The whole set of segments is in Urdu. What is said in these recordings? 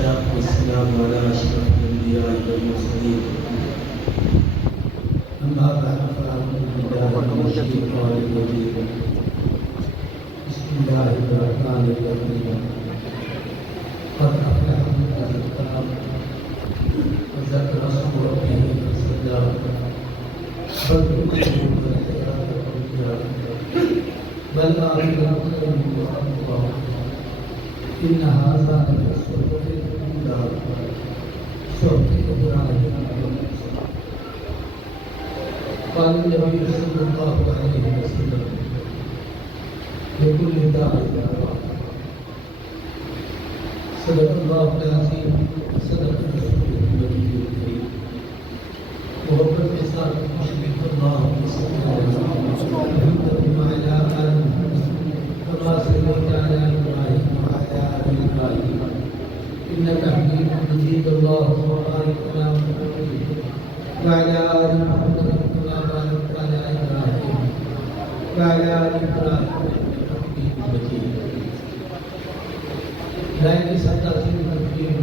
والصلاة والسلام على أشرف الأنبياء والمرسلين أما بعد فأعوذ بالله من الشيطان الرجيم بسم الله الرحمن الرحيم قد أفلح من تزكى وذكر اسم ربه فصلى بل تؤثرون الحياة الدنيا والآخرة خير وأبقى إن هذا لفي الصحف الأولى صحف إبراهيم وموسى. قال النبي صلى الله عليه وسلم لكل داع دعوة. صدق الله العظيم صدق رسوله النبي الكريم. محبت کے ساتھ مشرق اللہ وعلى آل محمد كما صليت على إبراهيم وعلى آل إبراهيم إنك حميد مجيد. اللهم بارك على محمد وعلى آل محمد كما باركت على إبراهيم وعلى آل إبراهيم إنك حميد مجيد. لائن کی سطح سے تقدیم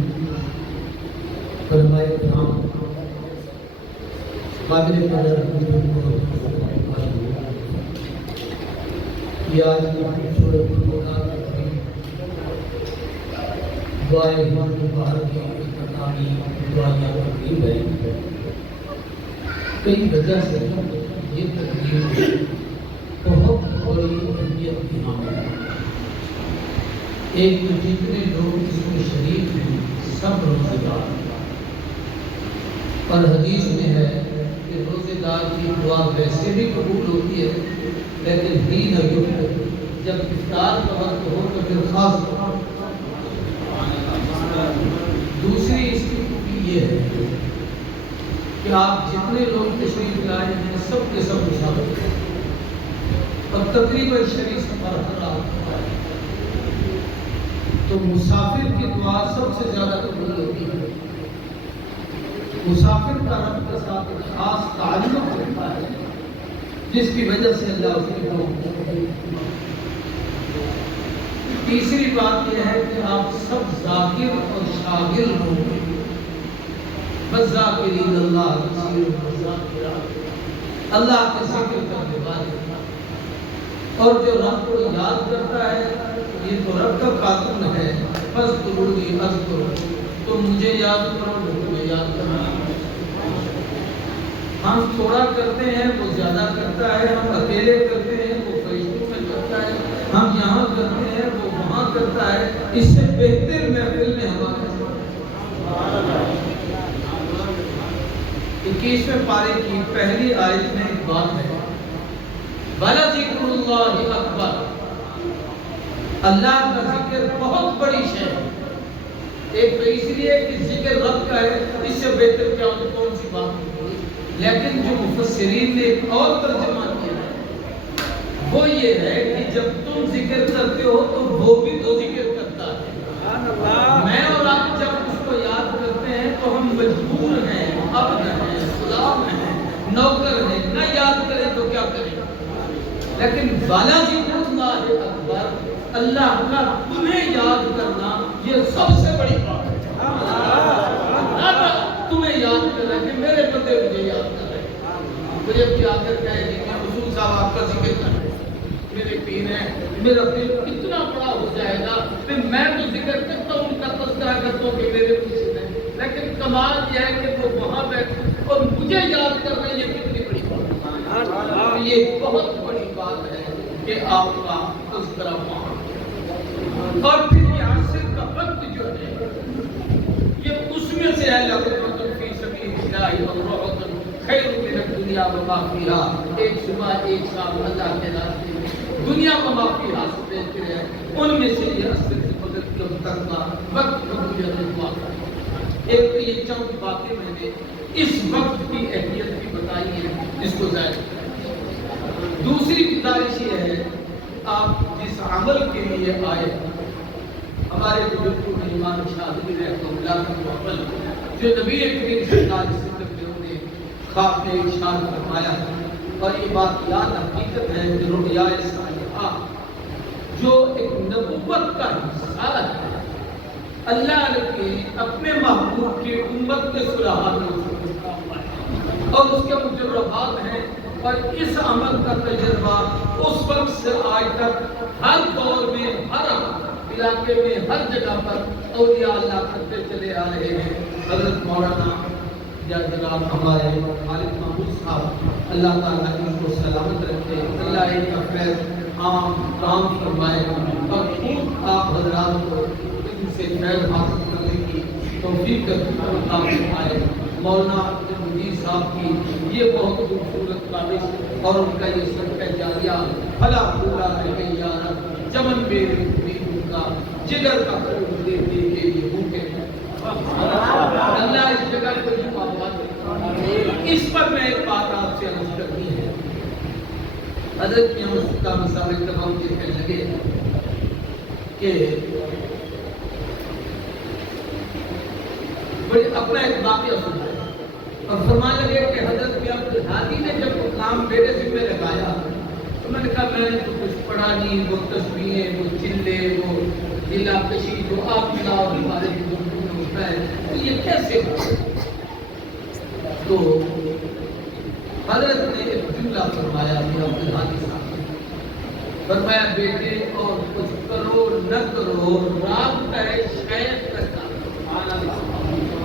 فرمائے کرام قابل قدر یہ آج سورۃ البقرہ دعائے مبارک کی اختتامی دعائیں تقریب ہے. کئی وجہ سے یہ تقریب بہت بڑی اہمیت کی حامل ہے. ایک تو جتنے لوگ اس میں شریک ہیں سب روزے دار، اور حدیث میں ہے کہ روزے دار کی دعا ویسے بھی قبول ہوتی ہے، لیکن حین یفطر جب افطار کا وقت ہو تو پھر خاص طور. دوسری اس کی خوبی یہ ہے کہ آپ جتنے لوگ تشریف لائے ہیں سب کے سب مشابہت ہیں، اور تقریباً شریف سفر ہر رات ہوتا ہے، تو مسافر کی دعا سب سے زیادہ قبول ہوتی ہے. مسافر کا رب کے ساتھ ایک خاص تعلق ہوتا ہے جس کی وجہ سے اللہ اس کی دعا. تیسری بات یہ ہے کہ آپ سب ذاکر اور شاغل ہوں گے. والذاکرین اللہ کثیر والذاکرات، اللہ کے ذکر کرنے والے، اور جو رب کو یاد کرتا ہے یہ تو رب کا قانون ہے. فاذکرونی اذکرکم، تم مجھے یاد کرو جو تمہیں یاد کرنا. ہم تھوڑا کرتے ہیں وہ زیادہ کرتا ہے، ہم اکیلے کرتے ہیں وہ فرشتوں میں کرتا ہے، ہم یہاں کرتے ہیں وہ وہاں کرتا ہے. اس سے بہتر محفل میں ہمارا 21ویں پارے کی پہلی آیت میں ایک بات ہے، وَلَذِكْرُ اللَّهِ أَكْبَرُ، اللہ کا ذکر بہت بڑی شے ہے. ایک تو اس لیے کہ ذکر رب کا ہے، اس سے بہتر کیا کون سی بات ہے. لیکن جو مفسرین نے ایک اور ترجمہ کیا ہے وہ یہ ہے کہ جب تم ذکر کرتے ہو تو وہ بھی تو ذکر کرتا ہے. میں اور آپ جب اس کو یاد کرتے ہیں تو ہم مجبور ہیں، عبد ہیں، غلام ہیں، نوکر ہیں، نہ یاد کریں تو کیا کریں. لیکن وَلَذِكْرُ اللَّهِ أَكْبَرُ، اللہ کا تمہیں یاد کرنا یہ سب سے بڑی بات ہے. تمہیں یاد کر رہا ہے کہ میرے بندے مجھے یاد کر رہے ہیں. مجھے بھی آ کر کہے کہ حضور صاحب آپ کا ذکر کر رہے ہیں، میرے پیر ہیں، میرا دل اتنا بڑا ہو جائے گا کہ میں تو ذکر کرتا ہوں، ان کا تذکرہ کرتا ہوں کہ میرے پیچھے ہیں، لیکن کمال یہ ہے کہ وہ وہاں بیٹھے اور مجھے یاد کر رہے ہیں. یہ کتنی بڑی بات ہے. یہ بہت بڑی بات ہے کہ آپ کا تذکرہ وہاں. اور پھر یہ عصر کا وقت جو ہے یہ اس میں سے ہے، لَغْنَةٌ فِي سَبِيلِ اللَّهِ وَالرَّغْبَةٌ خَيْرٌ مِنَ الدُّنْيَا وَمَا فِيهَا. ایک صبح ایک شام اللہ کے راستے میں دنیا وما فیہا سے بہتر ہے. ان میں سے یہ عصر سے بدل کر کا وقت قبولیت ہوا. ایک تو یہ چند باتیں میں نے اس وقت کی اہمیت بھی بتائی ہے، اس کو ظاہر. دوسری گزارش یہ ہے آپ جس عمل کے لیے آئے، ہمارے بزرگ امام شاذلی رحمۃ اللہ کا عمل جو نبی کریم صلی اللہ علیہ وسلم نے خواب میں ارشاد فرمایا، اور یہ بات یاد حقیقت ہے کہ رؤیا صالحہ جو ایک نبوت کا حصہ ہے. اللہ نے اپنے محبوب کی امت کے صلحاء اور اس کے مجربات ہیں، اور اس عمل کا تجربہ اس وقت سے آج تک ہر دور میں، ہر علاقے میں، ہر جگہ پر اولیاء اللہ کرتے چلے آ رہے ہیں۔ حضرت مولانا یا جناب ہمارے خالد محمود صاحب، اللہ تعالیٰ ان کو سلامت رکھے، اللہ ان کا فیض عام کام فرمائے، اور خوب آپ حضرات کو ان سے فیض حاصل کرنے کی توفیق عطا فرمائے۔ مولانا مدیر صاحب کی یہ بہت خوبصورت کاوش اور ان کا یہ صدقہ جاریہ بھلا بھولا ہے یا رب، چمن میرے امیدوں کا جگر کا پھول دے دے کے یہ بھوکے ہیں۔ اللہ اس جگہ کو جو آباد ہے۔ اس پر میں ایک بات آپ سے عرض کرنی ہے۔ حضرت میاں مسعود کا صاحب تمام مجھے کہنے لگے کہ بڑے اپنا ایک واقعہ سنا ہے، اور فرمانے لگے کہ حضرت میاں عبدالہادی نے جب وہ کام میرے ذمہ لگایا تو میں نے کہا میں نے تو کچھ پڑھا نہیں، وہ تسبیحیں، وہ چلے، وہ دلا کشی جو آپ کی اور ہمارے بزرگوں میں ہوتا ہے، تو یہ کیسے ہو؟ تو حضرت نے ایک جملہ فرمایا میاں عبدالہادی صاحب نے، فرمایا بیٹے اور کچھ کرو نہ کرو، رابطہ شیخ کا کام،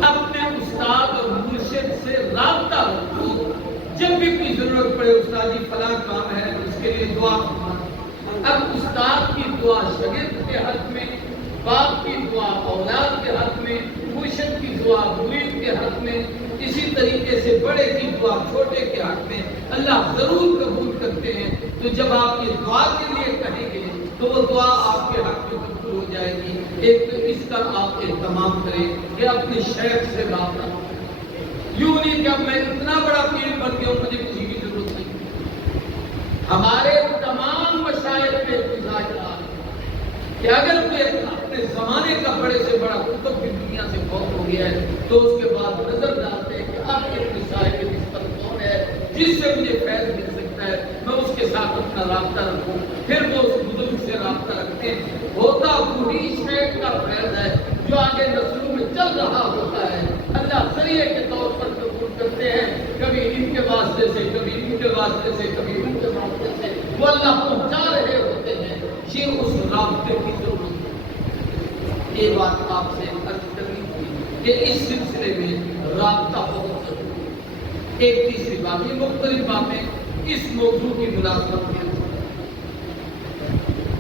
اپنے استاد اور مرشد سے رابطہ رکھو، جب بھی کوئی ضرورت پڑے استاد جی فلاں کام ہے اس کے لیے دعا کرو۔ اب استاد کی دعا شاگرد کے حق میں، باپ کی دعا اولاد کے حق میں، مرشد کی دعا مرید کے حق میں، اسی طریقے سے بڑے کی دعا چھوٹے کے حق میں اللہ ضرور قبول کرتے ہیں۔ تو جب آپ یہ دعا کے لیے کہیں گے تو وہ دعا آپ کے حق میں قبول ہو جائے گی۔ ایک تو اس کا آپ اہتمام کریں کہ اپنے شیخ سے رابطہ، یوں نہیں کہ اب میں اتنا بڑا پیر بن گیا ہوں مجھے کسی کی ضرورت نہیں۔ ہمارے تمام مشائخ میں اتفاق کہ اگر کوئی اپنے زمانے کا بڑے سے بڑا کتب بھی دنیا سے فوت ہو گیا ہے تو اس کے بعد نظر ڈالتے ہیں کہ اب ایک صاحب کی نسبت کون ہے جس سے مجھے فیض مل سکتا ہے، میں اس کے ساتھ اپنا رابطہ رکھوں، پھر وہ اس بزرگ سے رابطہ رکھتے ہیں۔ ہوتا وہی شیخ کا فیض ہے جو آگے نسلوں میں چل رہا ہوتا ہے، اللہ ذریعے کے طور پر قبول کرتے ہیں، کبھی ان کے واسطے سے، کبھی ان کے واسطے سے، کبھی ان کے واسطے سے وہ اللہ پہنچا رہے ہوتے ہیں۔ یہ اس رابطے کی ضرورت ہے۔ یہ بات آپ سے عرض کرنی تھی کہ اس سلسلے میں رابطہ بہت ضروری ہے۔ ایک تیسری بات، یہ مختلف باتیں اس موضوع کی مناسبت میں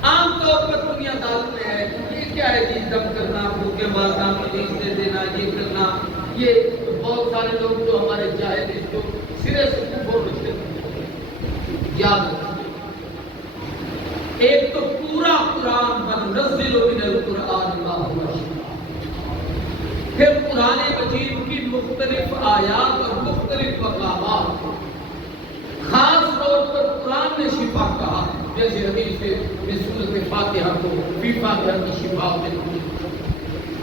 عام طور پر دنیا دار میں ہے، یہ کیا ہے جی دم کرنا، بھوکے مارنا، پولیس دے دینا، یہ کرنا، یہ بہت سارے لوگ جو ہمارے جاہل ہیں جو سرے سے کفر رکھتے یاد رکھتے۔ ایک تو پورا قرآن وننزل من القرآن ما هو شفاء، پھر قرآن مجید کی مختلف آیات اور مختلف مقامات، خاص طور پر قرآن نے شفا کہا، جیسے حدیث میں سورۃ فاتحہ کو فی فاتحہ کی شفا ملتی ہے،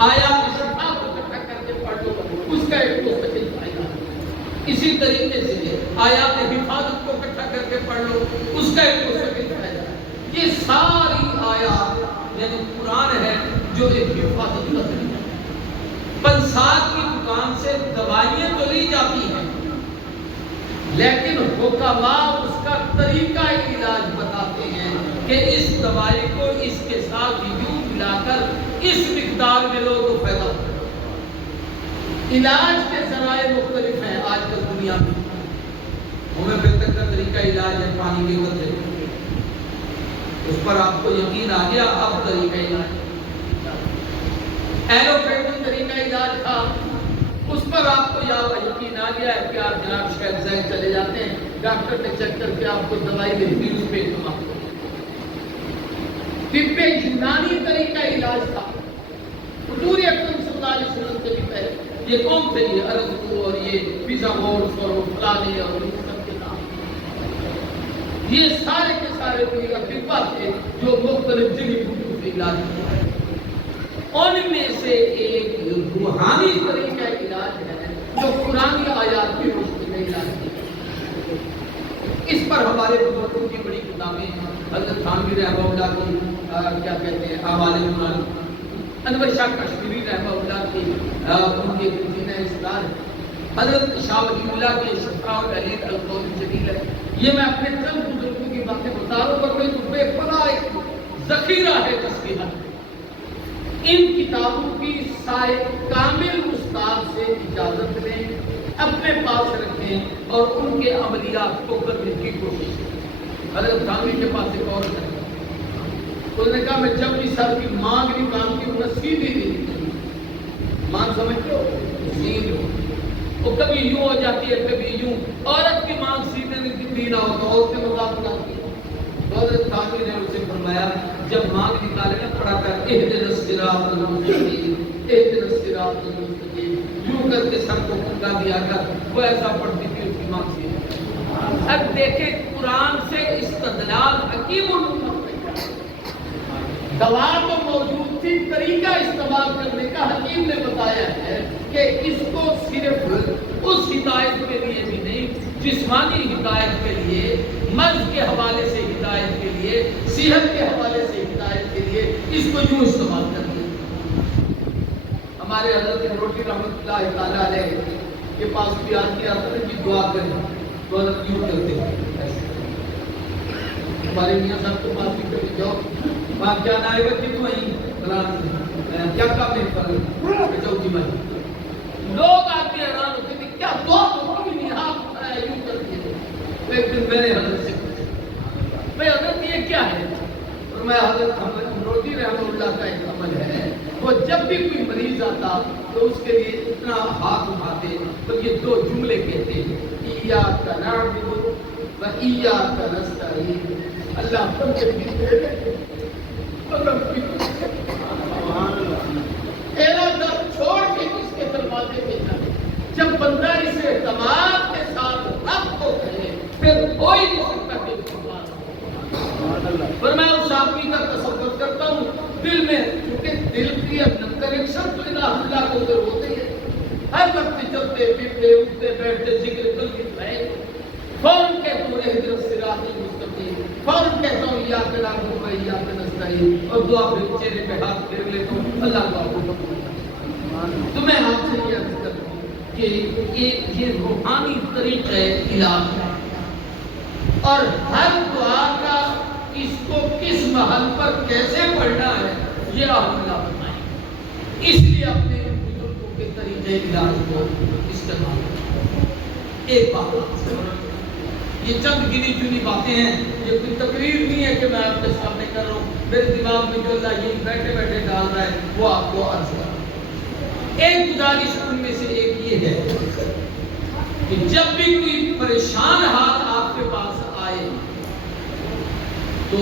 آیات شفا کو اکٹھا کر کے پڑھ لو، اس کا ایک مستقل فائدہ ہے۔ اسی طریقے سے آیات حفاظت کو اکٹھا کر کے پڑھ لو، اس کا ایک مستقل فائدہ ہے۔ یہ ساری آیات یعنی قرآن ہے جو ایک حفاظت کا ذریعہ ہے۔ پنساد کی دکان سے دوائیاں تو لی جاتی ہیں لیکن حکماء اس کا طریقہ علاج بتاتے ہیں کہ اس دوائی کو اس کے ساتھ یوں ملا کر اس مقدار میں لو تو فائدہ ہوتا ہے۔ علاج کے ذرائع مختلف ہیں آج کل دنیا میں۔ ہومیوپیتھک کا طریقہ علاج ہے پانی کے قطرے، اس پر آپ کو یقین آ گیا، اب طریقہ علاج۔ ایلوپیتھک طریقہ علاج تھا، اس پر آپ کو یقین آ گیا ہے کہ آپ جناب شہر زائد چلے جاتے ہیں، ڈاکٹر نے چیک کر کے آپ کو دوائی دے دی، اس پہ اعتماد کرو۔ طب یونانی طریقہ علاج تھا، حضور اکرم صلی اللہ علیہ وسلم سے بھی پہلے۔ یہ کون تھے؟ یہ ارسطو اور یہ پیثاگورس اور فلانے اور ان سب کے نام، یہ سارے کے سارے کوئی اطباء تھے جو مختلف جڑی بوٹیوں سے علاج کیا۔ ان میں سے ایک روحانی طریقہ علاج ہے جو قرآن آیات کی روشنی میں علاج ہے۔ اس پر ہمارے بزرگوں کی بڑی کتابیں ہیں، حضرت تھانوی رحمہ اللہ کی کیا کہتے ہیں اعمال قرآن، انور شاہ کشمیری رحمہ اللہ کی ان کے جنہ اسرار حضرت شاہ ولی اللہ کے شفاء العلید القول الجلیل ہے. یہ میں اپنے چند بزرگوں کی باتیں بتا رہا ہوں، پر میں بے پناہ ایک ذخیرہ ہے تصویرات. ان کتابوں کی سائے کامل استاد سے اجازت لیں، اپنے پاس رکھیں اور ان کے عملیات کو کرنے کی کوشش کریں. حضرت خانوی کے پاس ایک اور ہے، انہوں نے کہا میں جب بھی سر کی مانگ نہیں مانگتی ہوں میں سیدھی نہیں مانگ سمجھتے ہو سیدھ ہو، وہ کبھی یوں ہو جاتی ہے کبھی یوں. عورت کی مانگ سیدھے نہیں ہو تو عورت کے مذاق کرتی ہے. حضرت خانوی نے اسے فرمایا جب مانگ نکالے نا پڑا کر اہدنا الصراط المستقیم اہدنا الصراط المستقیم یوں کر کے سر کو پھنگا دیا کر، وہ ایسا پڑھتی تھی اس کی مانگ سیدھی. اب دیکھیں قرآن سے استدلال حکیم الامت دوا تو موجود تھی، طریقہ استعمال کرنے کا حکیم نے بتایا ہے کہ اس کو صرف اس ہدایت کے لیے بھی نہیں، جسمانی ہدایت کے لیے، مرض کے حوالے سے ہدایت کے لیے، صحت کے حوالے سے ہدایت کے لیے اس کو یوں استعمال کرتے ہیں. ہمارے حضرت روٹی رحمۃ اللہ تعالیٰ علیہ کے پاس بھی آدمی آتا ہے کہ دعا کریں تو حضرت یوں کرتے ہیں. ہمارے میاں صاحب کے پاس بھی کبھی جاؤ وہاں کیا نائب کی تو وہیں کیا کام ہے پر چوکی میں لوگ آتے حیران ہوتے کہ کیا دعا تو کبھی نہیں ہاتھ اٹھایا یوں کر دیے. ایک دن میں نے حضرت سے پوچھا بھائی حضرت یہ کیا ہے؟ اور میں حضرت روٹی رحمہ اللہ کا ایک عمل ہے، وہ جب بھی کوئی مریض آتا تو اس کے لیے اتنا ہاتھ اٹھاتے تو یہ دو جملے کہتے ہیں ایاک نعبد و ایاک نستعین. اللہ پر کے تیرا در چھوڑ کے کس کے دروازے پہ جائے. جب بندہ اس اعتماد کے ساتھ رب کو کہے پھر کوئی نہیں سکتا کہ پر میں اس آدمی کا تصور کرتا ہوں دل میں، کیونکہ دل کی اندر کنیکشن تو اللہ کو ضرور ہوتے ہیں. ہر وقت چلتے پھرتے اٹھتے بیٹھتے ذکر کرتے رہے فوراً کہتا ہوں اہدنا الصراط المستقیم، فوراً کہتا ہوں ایاک نعبد و ایاک نستعین اور دعا پھر چہرے پہ ہاتھ پھیر لیتا ہوں اللہ کا حکم. تو میں آپ سے یہ عرض کرتا ہوں کہ یہ روحانی طریقہ علاج ہے اور ہر دعا کا اس کو کس محل پر کیسے پڑھنا ہے یہ آپ اللہ بتائیں. اس لیے اپنے بزرگوں کے طریقے علاج کو استعمال کریں. ایک بات یہ چند گنی چنی باتیں ہیں، یہ کوئی تقریر نہیں ہے کہ میں آپ کے سامنے کر رہا ہوں، میرے دماغ میں جو اللہ یہ بیٹھے بیٹھے ڈال رہا ہے وہ آپ کو عرض کر رہا ہوں. ایک گزارش ان میں سے ایک یہ ہے کہ جب بھی کوئی پریشان حال آپ کے پاس آئے تو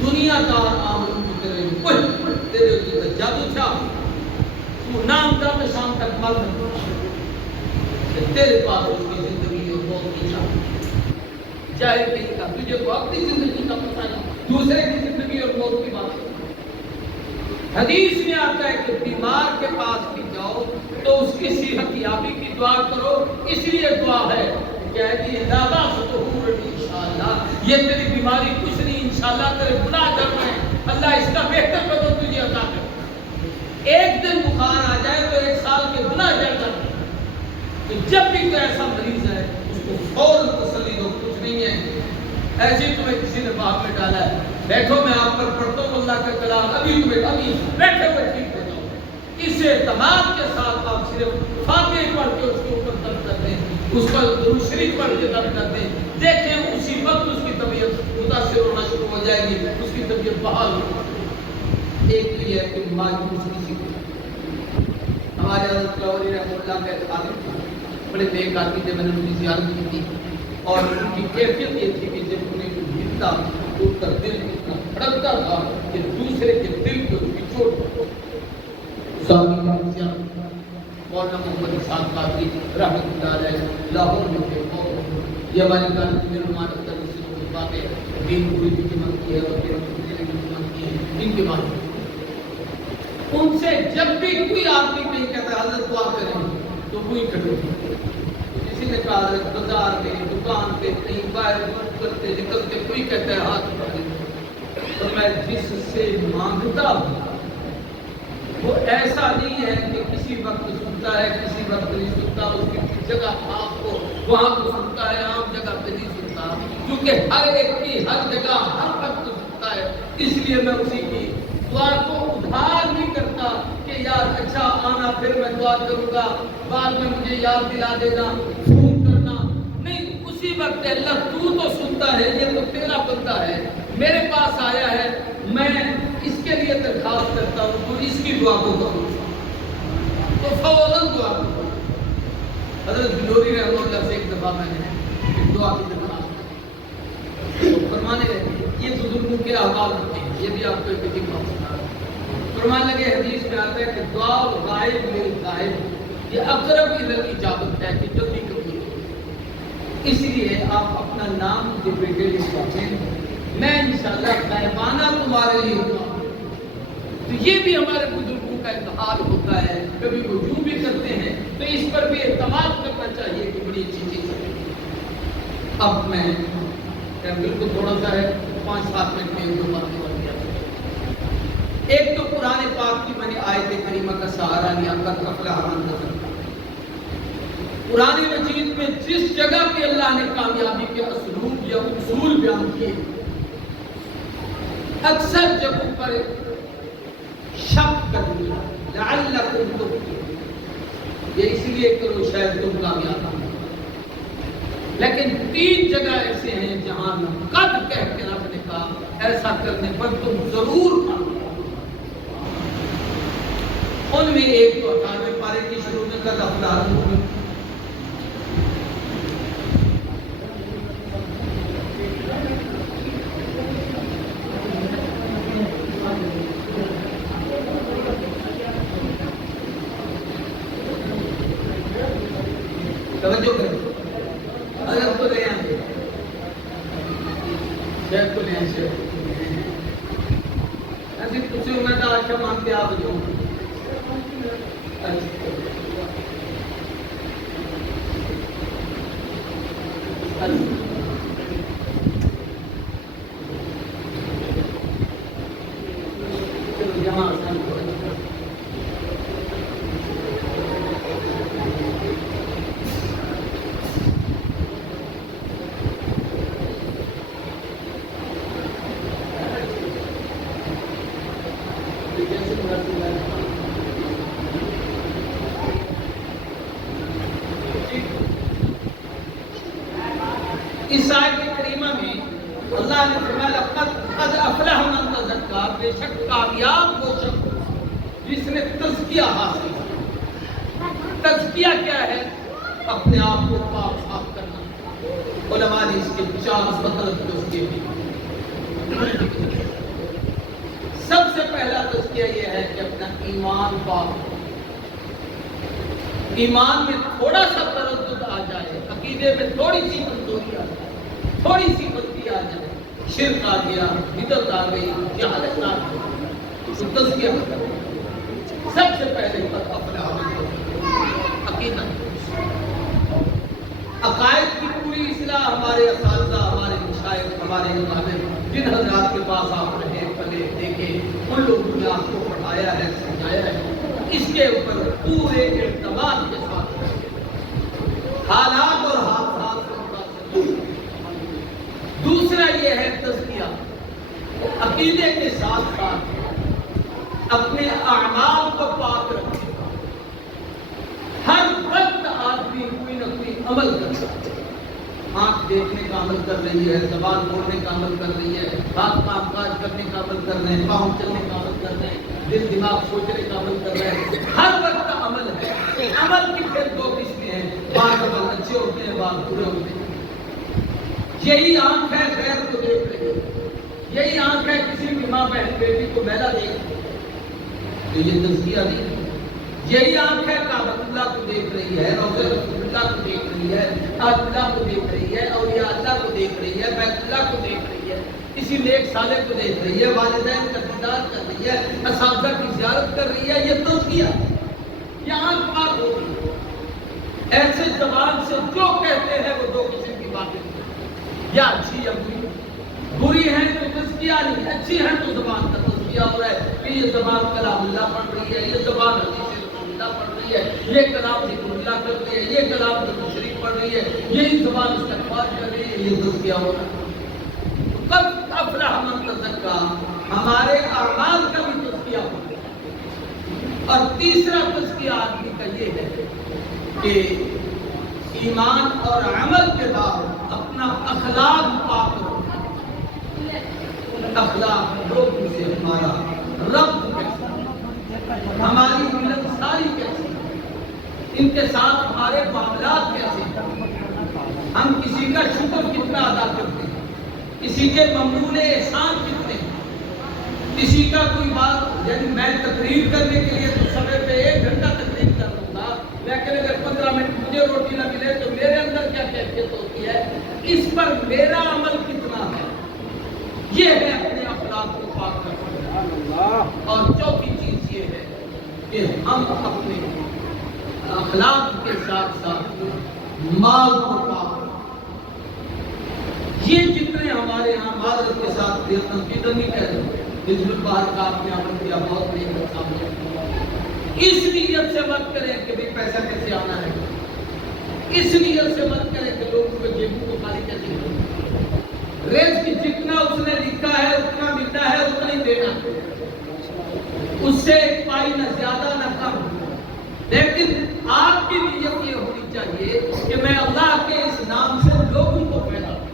دنیا دار آمن کو کرے تیرے اتنے جادو تھا تو نام دم شام تک مر تیرے پاس اس کی زندگی اور موت کی چاہے نہیں کا تجھے تو اپنی زندگی کا پتہ نہیں، دوسرے کی زندگی اور موت کی بات ہے. حدیث میں آتا ہے کہ بیمار کے پاس بھی جاؤ تو اس کی صحت یابی کی دعا کرو. اس لیے دعا ہے کہ اے لا باس طہور انشاءاللہ، یہ تیری بیماری کچھ نہیں انشاءاللہ تیرے گناہ جڑ رہے ہیں، اللہ اس کا بہتر بدل تجھے عطا کرے. ایک دن بخار آ جائے تو ایک سال کے گناہ جڑ جاتے ہیں. تو جب بھی کوئی ایسا مریض ہے اس کو فوراً تسلی دو، کچھ نہیں ہے ایسے ہی تمہیں کسی نے باہر میں ڈالا ہے، بیٹھو میں آپ پر پڑھتا ہوں اللہ کا کلام، ابھی تمہیں ابھی بیٹھے ہوئے ٹھیک ہو جاؤ. اس اعتماد کے ساتھ آپ صرف فاتحہ پڑھ کے اس کے اوپر دم کر دیں، اس کا درود شریف پڑھ کے دم کر دیں، دیکھیں اسی وقت اس کی طبیعت متاثر ہونا شروع ہو جائے گی، اس کی طبیعت بحال ہو جائے گی. ایک تو یہ ہے کہ مایوس کسی کو. ہمارے حضرت لاہوری رحمۃ اللہ کا ایک عالم تھا، بڑے نیک آدمی تھے، میں نے ان کی زیارت کی تھی اور ان کی کیفیت یہ تھی کہ جب انہیں کوئی گرتا تو ان کا دل اتنا دھڑکتا تھا کہ دوسرے کے دل کو اس کی چوٹ مولانا محمد اسحاق قادری رحمۃ اللہ علیہ لاہور میں تھے. یہ ہماری کارنامے میں رومانت کرنے سے کوئی باتیں دین پوری کی منتی ہے اور منتی ہے ان کے بارے میں. ان سے جب بھی کوئی آدمی نہیں کہتا حضرت دعا کریں تو کوئی کھڑے کسی نے کہا بازار میں دکان پہ کہیں باہر کرتے نکلتے کوئی کہتا ہے ہاتھ اٹھا دیں تو میں جس سے مانگتا ہوں وہ ایسا نہیں ہے کہ کسی وقت سنتا ہے کسی وقت نہیں سنتا، اس کی جگہ آپ کو وہاں کو سنتا ہے، عام جگہ پہ نہیں سنتا، کیونکہ ہر ایک کی ہر جگہ ہر وقت سنتا ہے۔ اس لیے میں اسی کی دعا کو ادھار نہیں کرتا کہ یار اچھا آنا پھر میں دعا کروں گا، بعد میں مجھے یاد دلا دینا، فون کرنا نہیں، اسی وقت اللہ تو سنتا ہے، یہ تو تیرا بندہ ہے، میرے پاس آیا ہے، میں اس کے لیے درخواست کرتا ہوں تو اس کی دعا کو کروں تو فوراً دعا کروں۔ حضرت بلوری رحمہ اللہ سے ایک دفعہ میں نے دعا کی درخواست تو فرمانے لگے، یہ بزرگوں کے احوال ہوتے ہیں، یہ بھی آپ کو ایک بات سنا رہا ہوں۔ فرمانے لگے حدیث میں آتا ہے کہ دعا غائب للغائب یہ اقرب الی الاجابت ہے کہ جلدی قبول ہوتی ہے۔ اس لیے آپ اپنا نام جو بیٹے لکھواتے ہیں، میں انشاءاللہ غائبانہ تمہارے لیے دعا تو یہ بھی ہمارے بزرگوں کا ایک حال ہوتا ہے، کبھی وہ جو بھی کرتے ہیں تو اس پر بھی اعتماد کرنا چاہیے کہ بڑی اچھی چیز ہے۔ اب میں بالکل تھوڑا سا ہے 5-7 منٹ میں دو باتیں کر دیا۔ ایک تو قرآن پاک کی میں نے آیت کریمہ کا سہارا لیا، قد افلح من تزکیٰ۔ قرآن مجید میں جس جگہ پہ اللہ نے کامیابی کے اسلوب یا اصول بیان کیے، اکثر جگہوں پر شک کر دیا لعلکم تفلحون، یہ اس لیے کرو شاید تم کامیاب ہو، لیکن 3 جگہ ایسے ہیں جہاں قد کہہ کے رب نے کہا ایسا کرنے پر تم ضرور کامیاب ہو۔ ان میں ایک تو 98 پارے کی شروع میں قد افلح المؤمنون، توجہ کریں اگر کو لے آئیں شیخ کو لے آئیں شیخ ایسی کچھ امید آج کا مانتے آپ جو جمع اس آیت کریمہ میں اللہ نے فرمایا قد افلح من تزکیٰ، بے شک کامیاب وہ شخص جس نے تزکیہ حاصل کیا۔ تزکیہ کیا ہے؟ اپنے آپ کو پاک صاف کرنا۔ علماء نے اس کے 4 مطلب اس کے بھی۔ سب سے پہلا تزکیہ یہ ہے کہ اپنا ایمان پاک ہو، ایمان میں تھوڑا سا تردد آ جائے، عقیدے میں تھوڑی سی کمزوری آ جائے، تھوڑی سی غلطی آ جائے، شرک آ گیا، بدعت آ گئی، جہالت آ گئی، تو تزکیہ سب سے پہلے اپنے عقیدہ، عقائد کی پوری اصلاح۔ ہمارے اساتذہ، ہمارے مشائخ، ہمارے علماء جن حضرات کے پاس آپ رہے پلے دیکھے، ان لوگوں نے آپ کو پڑھایا ہے، سمجھایا ہے، اس کے اوپر پورے اعتماد کے ساتھ حالات اور حادثات سے متاثر۔ دوسرا یہ ہے تزکیہ، عقیدے کے ساتھ ساتھ اپنے اعمال کو پاک رکھے۔ ہر وقت آدمی کوئی نہ کوئی عمل کرتا ہے، آنکھ دیکھنے کا عمل کر رہی ہے، زبان بولنے کا عمل کر رہی ہے، ہاتھ کام کاج کرنے کا عمل کر رہے ہیں، پاؤں چلنے کا عمل کر رہے ہیں، دل دماغ سوچنے کا عمل کر رہے ہیں، ہر وقت عمل ہے۔ عمل کی پھر 2 قسمیں ہیں، بعض عمل اچھے ہوتے ہیں، بعض برے ہوتے ہیں۔ یہی آنکھ ہے غیر کو دیکھ رہی ہے، یہی آنکھ ہے کسی بھی ماں بہن بیٹی کو میلا دیکھ رہی ہے، تو یہ تزکیہ نہیں ہے۔ یہی آنکھ ہے کعبۃ اللہ کو دیکھ رہی ہے، روضہ رسول اللہ کو دیکھ رہی ہے، آج اللہ کو دیکھ رہی ہے، اولیاء اللہ کو دیکھ رہی ہے، بیت اللہ کو دیکھ رہی ہے، کسی نیک صالح کو دیکھ رہی ہے، والدین کا دیدار کر رہی ہے، اساتذہ کی زیارت کر رہی ہے، یہ تزکیہ یہ آنکھ پاک ہوگی۔ ایسے زبان سے جو کہتے ہیں وہ 2 قسم کی باتیں یا اچھی یا بری، بری ہیں تو تزکیہ نہیں، اچھی ہیں تو زبان کا تزکیہ کیا ہو رہا ہے کہ یہ زبان کلام اللہ پڑھ رہی ہے، یہ زبان حدیث رسول اللہ پڑھ رہی ہے، یہ کلام ذکر اللہ کر رہی ہے، یہ کلام ذکر شریف پڑھ رہی ہے، یہی زبان استغفار کر رہی ہے، یہ تزکیہ ہو رہا ہے۔ قد افلح من تزکا، ہمارے اعمال کا بھی تزکیہ ہو رہا ہے۔ اور تیسرا تزکیہ آدمی کا یہ ہے کہ ایمان اور عمل کے بعد اپنا اخلاق پاک رکھنا۔ اخلاق لوگوں سے ہمارا ربط کیسے، ہماری ملنساری کیسے، ان کے ساتھ ہمارے معاملات کیسے، ہم کسی کا شکر کتنا ادا کرتے ہیں، کسی کے ممنون احسان کتنے ہیں۔ کسی کا کوئی بات، یعنی میں تقریر کرنے کے لیے تو سمے پہ 1 گھنٹہ تقریر کر لوں گا، لیکن اگر 15 منٹ مجھے روٹی نہ ملے تو میرے اندر کیا کیفیت ہوتی ہے، اس پر میرا عمل کتنا ہے، یہ ہے اپنے اخلاق کو پاک کرنا۔ اور چوتھی چیز یہ ہے کہ ہم اپنے اخلاق کے ساتھ ساتھ مال کو پاک کریں۔ یہ جتنے ہمارے یہاں معذرت کے ساتھ تنقید نہیں کہہ رہے، حزب البحر کا آپ نے عمل کیا، بہت نیک کام ہے۔ اس نیت سے مت کریں کہ بھی پیسہ کیسے آنا ہے، اس نیت سے مت کریں کہ لوگوں کے جیبوں کو خالی کیسے کریں۔ رزق جتنا اس نے لکھا ہے اتنا ملتا ہے، اتنا ہی دینا، اس سے 1 پائی نہ زیادہ نہ کم۔ لیکن آپ کی نیت یہ ہونی چاہیے کہ میں اللہ کے اس نام سے لوگوں کو پھیلا دوں۔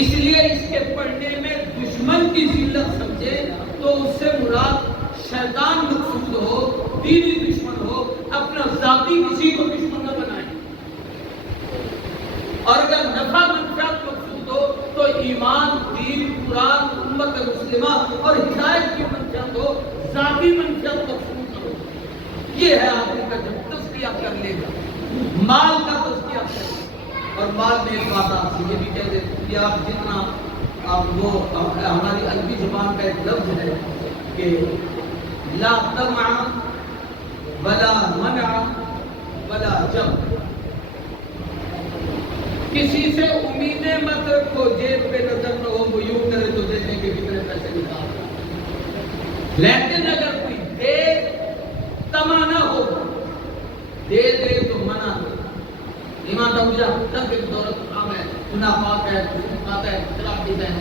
اس لیے اس کے پڑھنے میں دشمن کی ذلت سمجھے تو اس سے مراد شیطان مقصود ہو، دینی دشمن ہو، اپنا ذاتی کسی کو دشمن نہ بنائے۔ اور اگر نفع منفعت مقصود ہو تو ایمان، دین، قرآن، امت مسلمہ اور ہدایت کی منفعت ہو، ذاتی منفعت مقصود نہ ہو۔ یہ ہے آدمی کا جب تزکیہ کر لے گا، مال کا تزکیہ کر لے گا۔ اور مال میں ایک بات آپ سے یہ بھی کہہ دیتے ہیں کہ آپ جتنا آپ وہ ہماری عربی زبان کا ایک لفظ ہے کہ لا طمع ولا منع ولا جبر، کسی سے امیدیں مت رکھو، جیب پہ نظر نہ ہو، وہ یوں کرے تو دیکھیں کہ کتنے پیسے نکال۔ لیکن اگر کوئی دے طمع نہ ہو، دے دے تو منع دے۔ ایمان دا مجھا رب ایک دولت کام ہے، گناہ پاک ہے، کھاتا ہے، شراب پیتا ہے،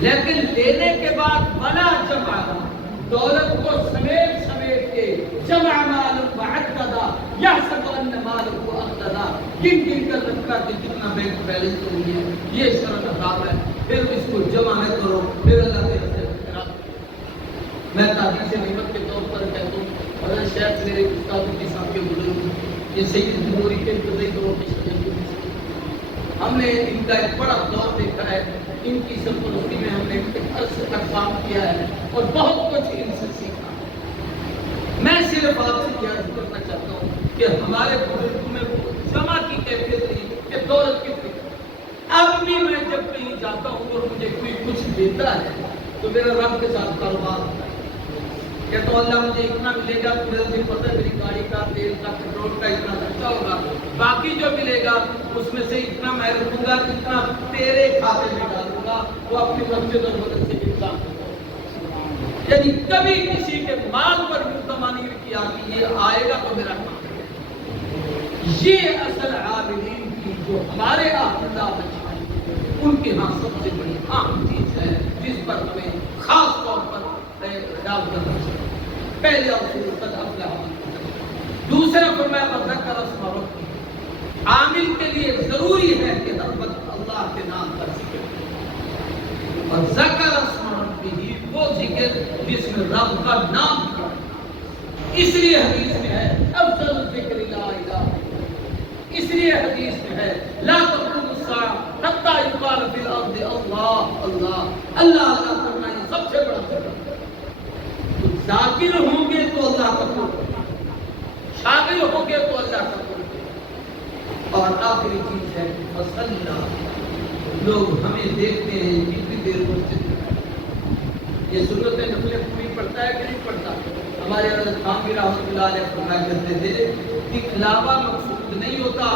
لیکن لینے کے بعد بلا جمع، دولت کو سمیٹ سمیٹ کے جمع مال بعددا یحسب ان مال کو اقتدا، گن گن کر رکھا کہ کتنا بینک بیلنس ہو گیا، یہ شرط حرام ہے۔ پھر اس کو جمع نہ کرو، پھر اللہ کے راستے میں خراب۔ میں تعریف نعمت کے طور پر کہتا ہوں، حضرت شیخ میرے استاد کے ساتھ کے بزرگ یہ سید جمہوری کے ابتدائی دور کی شکل، ہم نے ان کا ایک بڑا دور دیکھا ہے، ان کی سرپرستی میں ہم نے کام کیا ہے اور بہت کچھ ان سے سیکھا۔ میں صرف آپ سے کیا کرنا چاہتا ہوں کہ ہمارے بزرگوں میں وہ جمع کی کیفیت نہیں کہ دولت کی فکر۔ اب بھی میں جب کہیں جاتا ہوں اور مجھے کوئی کچھ دیتا ہے تو میرا رب کے ساتھ کاروبار ہوتا ہے، کہتا ہوں اللہ مجھے اتنا ملے گا، مجھے پتہ ہے میری گاڑی کا تیل کا پیٹرول کا اتنا خرچہ ہوگا، باقی جو ملے گا اس میں سے اتنا میں رکھوں گا، اتنا تیرے کھاتے میں ڈالوں گا، وہ اپنی مسجد اور مدد سے انتظام کرتا ہوں۔ یعنی کبھی کسی کے مال پر مطمع نہیں کیا کہ یہ آئے گا تو میرا کام ہے۔ یہ اصل عاملین کی جو ہمارے آخردہ بچائیں ان کے ہاں سب سے بڑی اہم چیز ہے جس پر ہمیں خاص طور پر خیال کرنا چاہیے۔ پہلے اصول قد افلح من تزکا، دوسرا فرمایا وذکر اسم ربہ، عامل کے لیے ضروری ہے کہ ہر وقت اللہ کے نام کا ذکر کرے، اور ذکر اسم ربہ وہ ذکر جس میں رب کا نام ہے۔ اس لیے حدیث میں ہے افضل الذکر لا الہ، اس لیے حدیث میں ہے لا تقوم الساعہ حتی یقال فی الارض اللہ اللہ، اللہ اللہ کرنا یہ سب سے بڑا ذکر ہے۔ ذاکر ہوں گے تو اللہ کا قرب، شاغل ہوں گے تو اللہ کا قرب۔ اور آخری چیز ہے مسئلہ، لوگ ہمیں دیکھتے ہیں کتنی دیر مسجد میں، یہ سنت نفلیں پوری پڑھتا ہے کہ نہیں پڑھتا؟ ہمارے حضرت خانگی رحمۃ اللہ علیہ فرمایا کرتے تھے دکھلاوا مقصود نہیں ہوتا،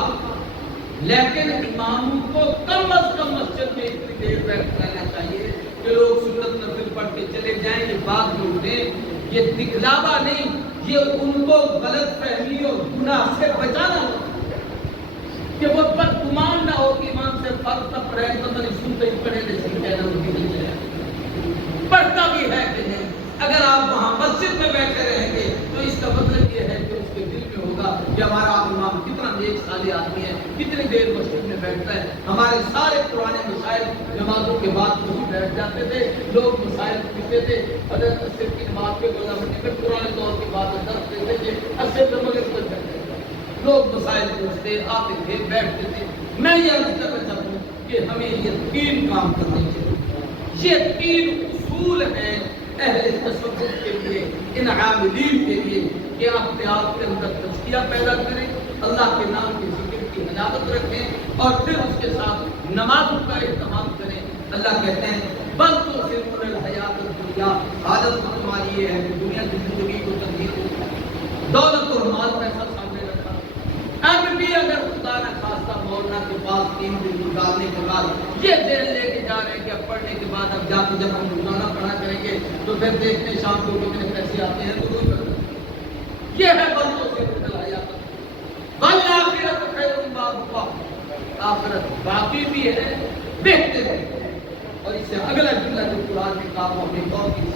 لیکن اماموں کو کم از کم مسجد میں اتنی دیر بیٹھ رہنا چاہیے کہ کہ لوگ سنت نفل پڑھ کے چلے جائیں، یہ بات میں اٹھیں، یہ دکھلاوا نہیں، یہ ان کو غلط فہمی اور گناہ سے بچانا ہوتا کہ وہ بدگمان نہ ہو کہ ایمان سے فرق نہ پڑے، پتہ نہیں سنتے ہی پڑھے نہیں کہنا ہوتی نہیں ہے، پڑھتا بھی ہے کہ نہیں۔ اگر آپ وہاں مسجد میں بیٹھے رہیں گے تو اس کا مطلب یہ ہے کہ اس کے دل میں ہوگا کہ ہمارا امام کتنا نیک صالح آدمی ہے، کتنی دیر مسجد میں بیٹھتا ہے۔ ہمارے سارے پرانے مشائخ نمازوں کے بعد وہیں بیٹھ جاتے تھے، لوگ مسائل پوچھتے تھے، حضرت عصر کی نماز پہ گولا منڈی پہ پرانے دور کی بات درس دیتے تھے، عصر سے مغرب تک بیٹھتے تھے، لوگ مسائل پوچھتے آتے تھے بیٹھتے تھے۔ میں یہ عرض کرنا چاہتا ہوں کہ ہمیں یہ تین کام کرنے چاہیے، یہ تین اصول ہیں اہل تصوف کے لیے، ان عاملین کے لیے کہ اپنے آپ کے اندر تزکیہ پیدا کریں، اللہ کے نام کے ذکر کی حلاوت رکھیں اور پھر اس کے ساتھ نمازوں کا اہتمام کریں۔ اللہ کہتے ہیں بل تؤثرون الحیات الدنیا، حالت تمہاری یہ ہے کہ دنیا کی زندگی کو ترجیح دو، دولت اور مال پیسہ سامنے رکھا۔ اب بھی اگر خدا نہ خواستہ مولانا کے پاس 3 دن گزارنے کے بعد یہ دیر لے کے جا رہے ہیں کہ اب پڑھنے کے بعد اب جا کے جب ہم روزانہ پڑھا کریں گے تو پھر دیکھتے شام کو کتنے پیسے آتے ہیں، تو کوئی پتہ نہیں۔ یہ ہے بندوں سے مطلع والآخرۃ خیر وابقیٰ، آخرت باقی بھی ہے، بہتر ہے۔ اور اس سے اگلا جملہ جو قرآن میں کہا وہ ہمیں غور کی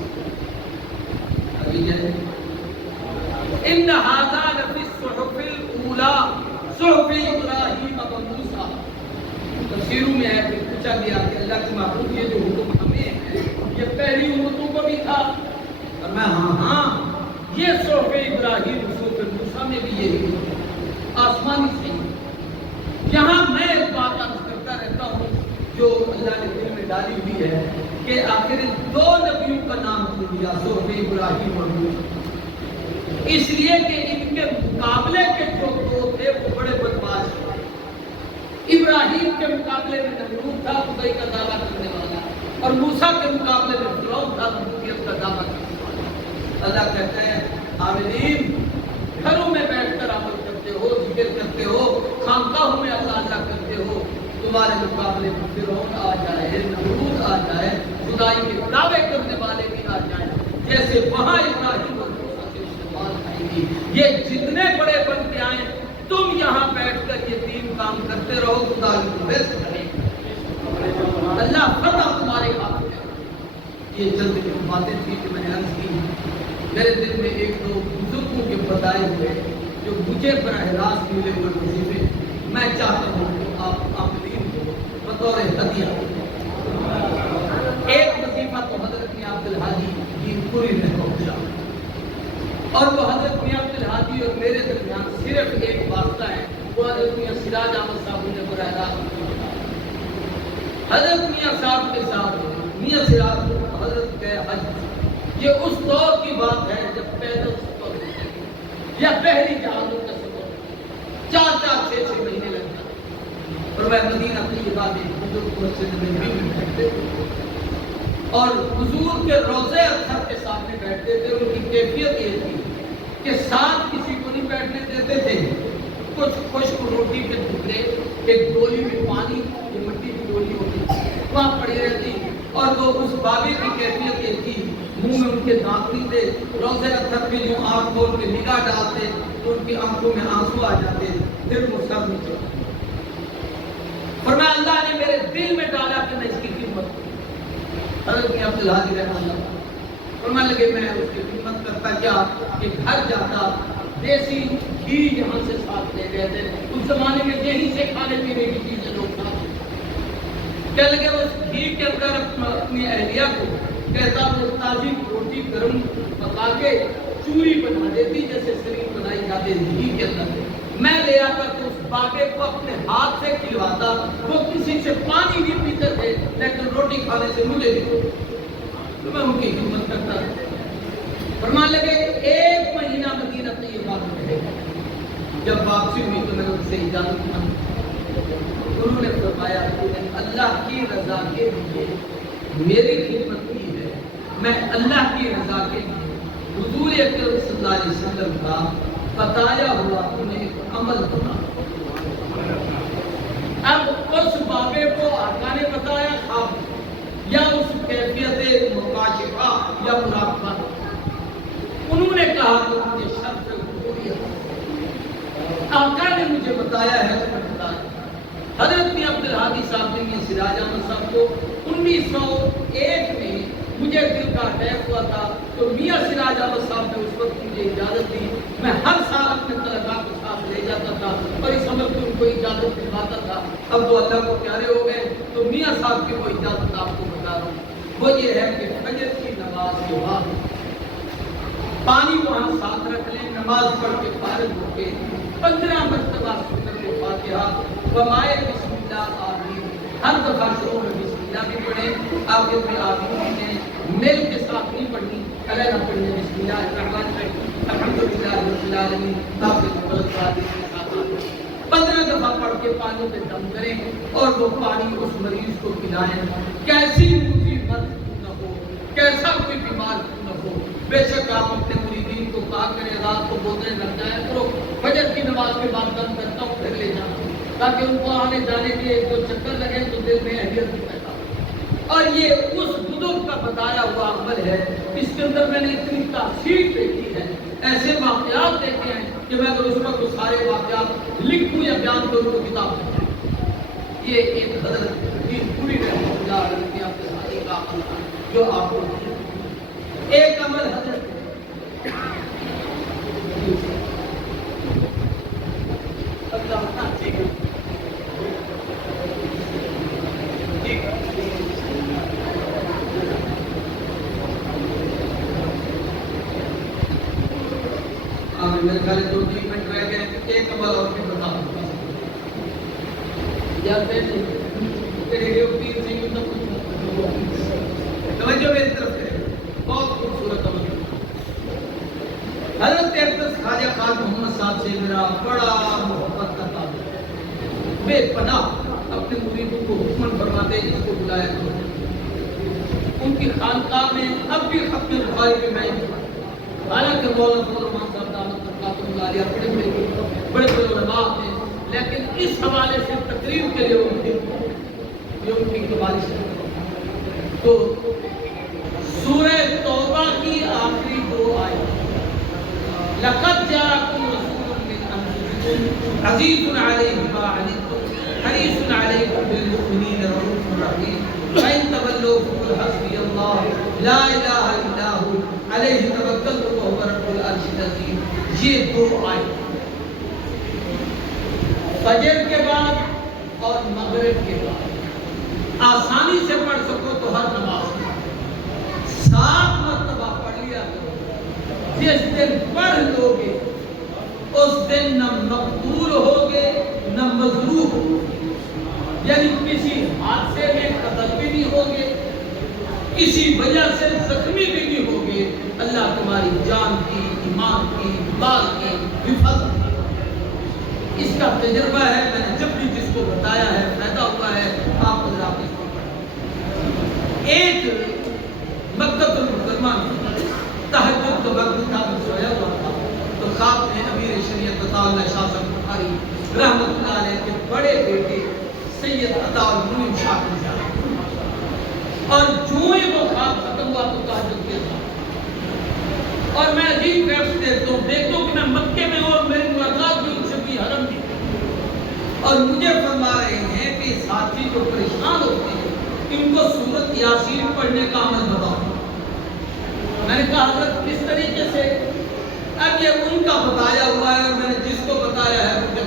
ابھی جائے ان ھذا لفی الصحف الاولی صحف ابراہیم و موسیٰ۔ تفسیروں میں ہے کہ پوچھا گیا کہ اللہ کی محبوب یہ جو حکم ہمیں ہے یہ پہلی امتوں کو بھی تھا؟ اور میں ہاں یہ صحف ابراہیم صحف موسیٰ میں بھی یہی آسمانی صحیح۔ یہاں میں ایک بات عرض کرتا رہتا ہوں جو اللہ نے دل میں ڈالی ہوئی ہے کہ آخر 2 نبیوں کا نام کیوں لیا صحف ابراہیم اور موسیٰ؟ اس لیے کہ ان کے مقابلے کے جو 2 تھے وہ بڑے بدماش تھے۔ ابراہیم کے مقابلے میں نمرود تھا خدائی کا دعویٰ کرنے والا، اور موسیٰ کے مقابلے میں فرعون تھا ربوبیت کا دعویٰ کرنے والا۔ اللہ کہتا ہے عاملین گھروں میں بیٹھ کر عمل کرتے ہو، ذکر کرتے ہو، خانقاہوں میں اللہ کرتے ہو، تمہارے مقابلے میں فرعون آ جائے، نمرود آ جائے، خدائی کے دعوے کرنے والے بھی آ جائیں، جیسے وہاں ابراہیم اور موسیٰ سے استعمال آئے گی۔ یہ جتنے بڑے بن کے آئیں تم یہاں بیٹھ کر یہ 3 کام کرتے رہو، خدا تمہیں کرے گا، اللہ فتح تمہارے ہاتھ میں۔ یہ چند کی باتیں تھی کہ میں نے عرض کی، میرے دل میں 1-2 بزرگوں کے بتائے ہوئے جو مجھے براہ راست ملے ہوئے وظیفے میں چاہتا ہوں کہ آپ عاملین کو بطور ہدیہ۔ ایک وظیفہ تو حضرت میاں عبدالہادی کی پوری رہو اور وہ حضرت میاں عبدالہادی اور میرے درمیان صرف ایک واسطہ ہے، وہ حضرت میاں سراج احمد صاحب نے براہ راست حضرت میاں صاحب کے ساتھ میاں سراج حضرت گئے حج۔ یہ اس دور کی بات ہے جب پیدل سفر ہوتے یا پہلی جہازوں کا سفر 4-4 6-6 مہینے لگتا، اور میں مدینہ طیبہ میں بزرگ مسجد میں بھی بیٹھتے اور حضور کے روضے اطہر کے سامنے بیٹھتے تھے۔ ان کی کیفیت یہ تھی کہ ساتھ کسی کو نہیں بیٹھنے دیتے تھے، کچھ خشک روٹی کے ٹکڑے، ایک گولی میں پانی، یہ مٹی کی گولی ہوتی وہاں پڑی رہتی، اور وہ اس بابے کی کیفیت یہ تھی، منہ میں ان کے دانت نہیں تھے، روضے اطہر پہ جو آنکھ کھول کے نگاہ ڈالتے تو ان کی آنکھوں میں آنسو آ جاتے، پھر وہ سب نیچے۔ فرمایا اللہ نے میرے دل میں ڈالا کہ میں اس کی خدمت کروں۔ حضرت میاں عبدالہادی رحمہ اللہ فرمانے لگے میں اس کی خدمت کرتا کیا کہ گھر جاتا دیسی گھی یہاں سے ساتھ لے گئے تھے، اس زمانے میں یہیں سے کھانے پینے کی چیزیں لوگ کھاتے، کہنے لگے اس گھی کے اندر اپنی اہلیہ کو کہتا وہ تازی روٹی گرم پکا کے چوری بنا دیتی جیسے شریف بنائی جاتی گھی کے اندر، میں لے آ کر کے اس باغے کو اپنے ہاتھ سے کھلواتا، وہ کسی سے پانی نہیں پیتے تھے لیکن روٹی کھانے سے مجھے نہیں، تو میں ان کی خدمت کرتا تھا۔ فرمانے لگے 1 مہینہ مدینہ طیبہ میں رہے، جب واپسی ہوئی تو میں نے ان سے اجازت مانگی، انہوں نے فرمایا تو نے اللہ کی رضا کے لیے میری خدمت کی ہے، میں اللہ کی رضا کے لیے حضور اکرم صلی اللہ علیہ وسلم کا بتایا ہوا انہیں ایک عمل بنا۔ اب اس بابے کو آقا نے بتایا خواب، یا اس کیفیت مکاشفہ یا مراقبہ؟ انہوں نے کہا کہ مجھے شرط آقا نے مجھے بتایا ہے تو میں بتا رہا ہوں۔ حضرت عبدالہادی صاحب نے یہ سراج احمد صاحب کو 1901 میں مجھے دل کا اٹیک ہوا تھا تو میاں سراج احمد صاحب نے اس وقت مجھے اجازت دی، میں ہر سال اپنے طلباء کو ساتھ لے جاتا تھا اور اس عمل کو ان کو اجازت دلواتا تھا۔ اب وہ اللہ کو پیارے ہو گئے تو میاں صاحب کی وہ اجازت آپ کو بتا رہا ہوں، وہ یہ ہے کہ فجر کی نماز کے بعد پانی وہاں ساتھ رکھ لیں، نماز پڑھ کے فارغ ہو کے 15 مرتبہ سورۃ الفاتحہ ومائے بسم اللہ آمین، ہر دفعہ شروع میں بسم اللہ بھی پڑھیں، آخر میں آمین پڑھیں، میل کے ساتھ نہیں پڑھنی، علیحدہ پڑھیں بسم اللہ الرحمن الرحیم الحمدللہ رب العالمین، آخر میں غلط بات کے ساتھ آمین 15 دفعہ پڑھ کے پانی پہ دم کریں اور وہ پانی اس مریض کو پلائیں، کیسی مصیبت نہ ہو، کیسا کوئی بیمار نہ ہو۔ بے شک آپ اپنے مریدین کو کہا کریں رات کو بوتلیں لگ جایا کرو، فجر کی نماز کے بعد دم کرتا ہوں پھر لے جانا، تاکہ ان کو آنے جانے کے جو چکر لگے تو دل میں اہلیت بھی پیدا ہو۔ اور یہ اس بزرگ کا بتایا ہوا عمل ہے، اس کے اندر میں نے اتنی تاثیر دیکھی ہے، ایسے واقعات دیکھے ہیں کہ میں اگر اس پر تو سارے واقعات لکھوں یا بیان کروں تو کتاب میں یہ ایک حضرت کی پوری رحمت اللہ علیہ کی آپ کے ساتھ ایک عمل ہے جو آپ کو ایک عمل حضرت ٹھیک ہے میرے خیال 2-3 منٹ رہ گئے، ایک عمل اور بھی بتا دوں گا یاد ہے ریڈیو 3 سے یوں تک توجہ میری طرف ہے، بہت خوبصورت عمل۔ حضرت اقدس خواجہ خان محمد صاحب سے میرا بڑا محبت کا تعلق، بے پناہ اپنے مریدوں کو حکم فرماتے اس کو بلایا کرو۔ ان کی خانقاہ میں اب بھی ختم بخاری پہ میں حالانکہ مولانا فضل الرحمان صاحب دامت برکاتہ اللہ علیہ بڑے علماء ہیں، لیکن اس حوالے سے تقریر کے لیے ان کی کمالش ہے۔ تو سورہ توبہ کی آخری 2 آیات، لقد جاءکم رسول من انفسکم عزیز علیہ ما عنتم حریص علیکم بالمؤمنین رؤوف رحیم فإن تولوا فقل حسبی اللہ لا الہ الا هو علیہ توکلت وهو رب العرش العظیم۔ یہ 2 آیات فجر کے بعد اور مغرب کے بعد آسانی سے پڑھ سکو تو ہر نماز میں 7 مرتبہ پڑھ لیا کرو۔ جس دن پڑھ لو گے اس دن نہ مقبول ہوگے نہ مظلوم ہوگے، یعنی کسی حادثے میں قتل بھی نہیں ہوگے، کسی وجہ سے زخمی بھی نہیں ہوگے، اللہ تمہاری جان کی، ایمان کی، مال کی حفاظت کرے۔ اس کا تجربہ ہے، میں نے جب بھی جس کو بتایا ہے فائدہ ہوا ہے، آپ حضرات اس کو پڑھیں۔ ایک مکہ المکرمہ میں تہجد کا وقت تھا، میں سویا ہوا تھا تو خواب میں امیر شریعت عطا اللہ شاہ صاحب بخاری رحمۃ اللہ علیہ کے بڑے بیٹے سید عطا المنعم شاہ نے جانا، اور جو ہی وہ خواب ختم ہوا تو تہجد کے ساتھ، اور میں عجیب فیکٹس دیکھتا ہوں کہ میں مکے میں اور میری ملاقات بھی ان سے بھی حرم میں، اور مجھے فرما رہے ہیں کہ ساتھی جو پریشان ہوتے ہیں ان کو سورۃ یاسین پڑھنے کا عمل بتاؤ۔ میں نے کہا حضرت کس طریقے سے؟ اب یہ ان کا بتایا ہوا ہے اور میں نے جس کو بتایا ہے مجھے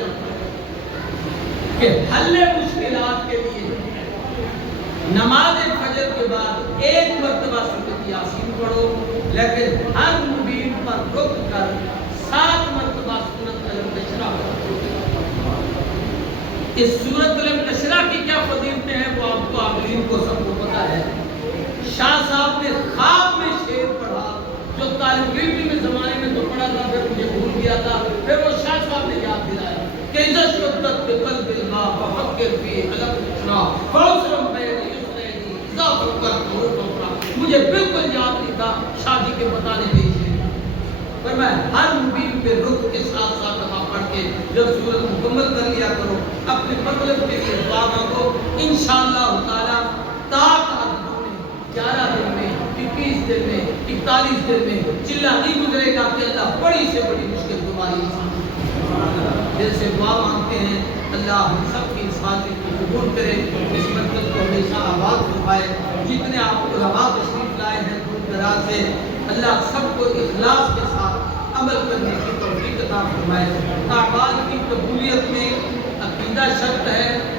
کہ حل مشکلات کے لیے نماز فجر کے بعد 1 مرتبہ سورۃ یاسین پڑھو، لیکن ہر مبین پر رک کر 7 مرتبہ سورۃ علم نشرہ پڑھو۔ اس سورۃ علم نشرہ کی کیا فضیلتیں ہیں وہ آپ کو عاملین کو سب کو پتا ہے۔ شاہ صاحب نے خواب میں شعر پڑھا جو طالب علم میں زمانے میں تو پڑھا تھا، پھر مجھے بھول گیا تھا، پھر وہ شاہ صاحب نے یاد دلایا کہ اذا شدت بقلب الماء ففکر فی علم نشرہ فعسرم بین یسرین اذا فکر فکر۔ مجھے بالکل یاد نہیں تھا شادی کے بتانے کے پر میں ہر مبین پہ رخ کے ساتھ ساتھ دفعہ پڑھ کے جب سورت مکمل کر لیا کرو، اپنے مطلب کے لیے دعا مانگو، انشاءاللہ تعالی طاقت 11 دن میں 21 دن میں 41 دن میں چلا نہیں گزرے گا کہ اللہ بڑی سے بڑی مشکل تمہاری دل سے دعا مانگتے ہیں اللہ ہم سب کی اس حاضری کو قبول کرے، اس مرکز کو ہمیشہ آباد فرمائے۔ جتنے آپ علماء تشریف لائے ہیں دور دراز سے، اللہ سب کو اخلاص کے ساتھ عمل کرنے کی توفیق عطا فرمائے۔ اعمال کی قبولیت میں عقیدہ شرط ہے۔